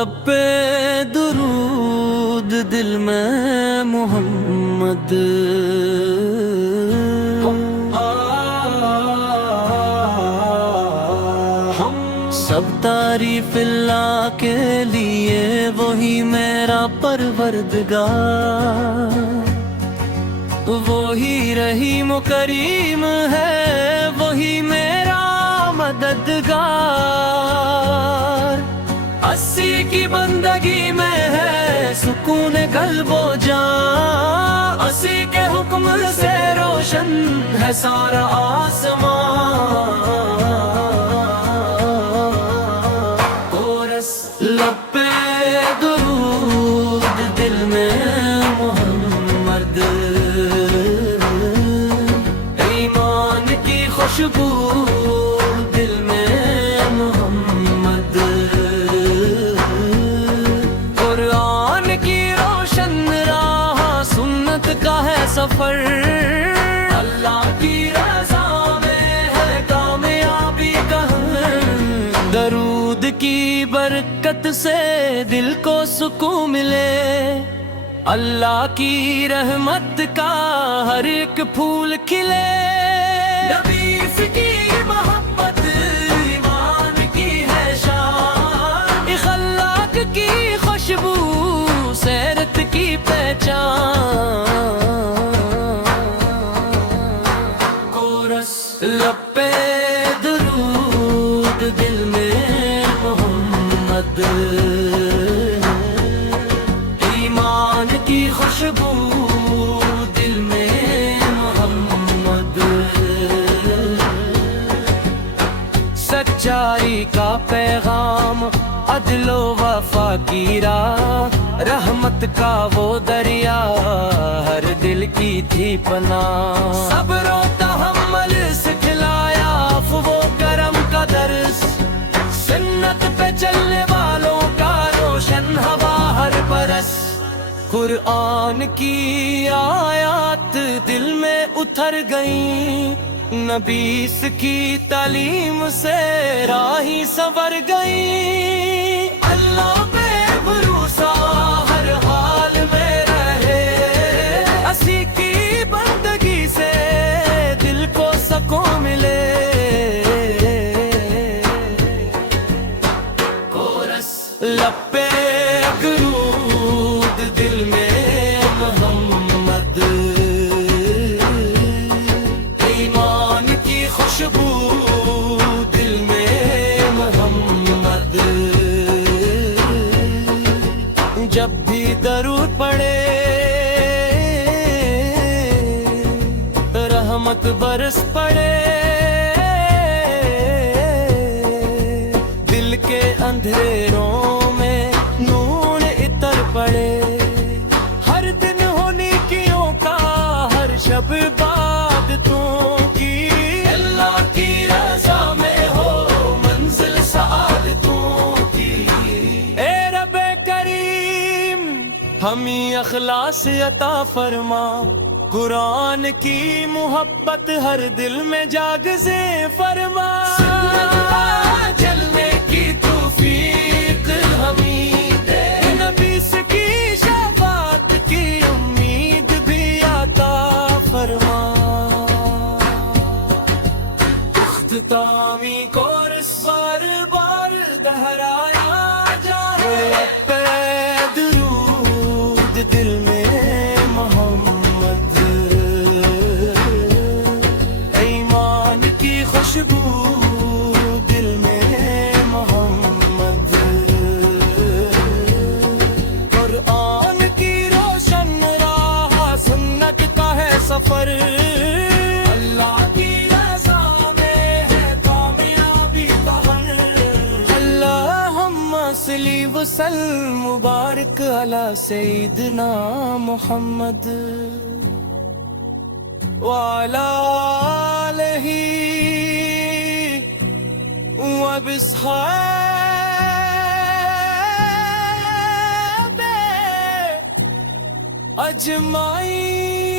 لب پہ درود دل میں محمد، سب تعریف اللہ کے لیے، وہی میرا پروردگار، وہی رحیم و کریم ہے، وہی میرا مددگار۔ اسی کی بندگی میں ہے سکون قلب و جان، اسی کے حکم سے روشن ہے سارا آسمان۔ کورس لب پہ درود دل میں محمد، ایمان کی خوشبو دل میں محمد، قرآن کی روشن راہ سنت کا ہے سفر، اللہ کی رضا میں ہے کامیابی کا گھر۔ درود کی برکت سے دل کو سکون ملے، اللہ کی رحمت کا ہر ایک پھول کھلے۔ نبی کی محبت ایمان کی ہے شان، اخلاق کی خوشبو سیرت کی پہچان۔ کورس لب پہ درود دل میں محمد، ایمان کی خوشبو دل میں محمد، سچائی کا پیغام عدل و وفا کی راہ، رحمت کا وہ دریا ہر دل کی تھی پناہ، صبر و تحمل سکھلایا عفو و کرم کا درس، سنت پہ چلنے والوں کا روشن ہوا ہر برس۔ قرآن کی آیات دل میں اتر گئیں، نبی کی تعلیم سے راہیں سنور گئیں، اللہ پہ بھروسہ ہر حال میں رہے، اسی کی بندگی سے دل کو سکون ملے۔ کورس لب پہ درود دل میں محمد، ایمان کی خوشبو دل میں محمد، جب بھی درود پڑھے رحمت برس پڑے، دل کے اندھیروں میں نور عطر پڑے، ہر دن ہونے کیوں کا ہر شب عبادتوں کی، اللہ کی رضا میں ہو منزل سعادتوں کی۔ اے رب کریم ہمیں اخلاص عطا فرما، قرآن کی محبت ہر دل میں جاگزے فرما، چلنے کی توفیق ہمیں دے، نبی کی شفاعت کی امید بھی عطا فرما۔ اختتامی کورس بار بار دہرایا جائے، پہ درود دل میں محمد، ایمان کی خوشبو دل میں محمد، قرآن کی روشن راہ سنت کا ہے سفر، اللہ کی رضا میں ہے کامیابی کا گھر۔ اللہم صلی وسلم مبارک علی سیدنا محمد وعلی آلہ وبصحابہ اجمعین۔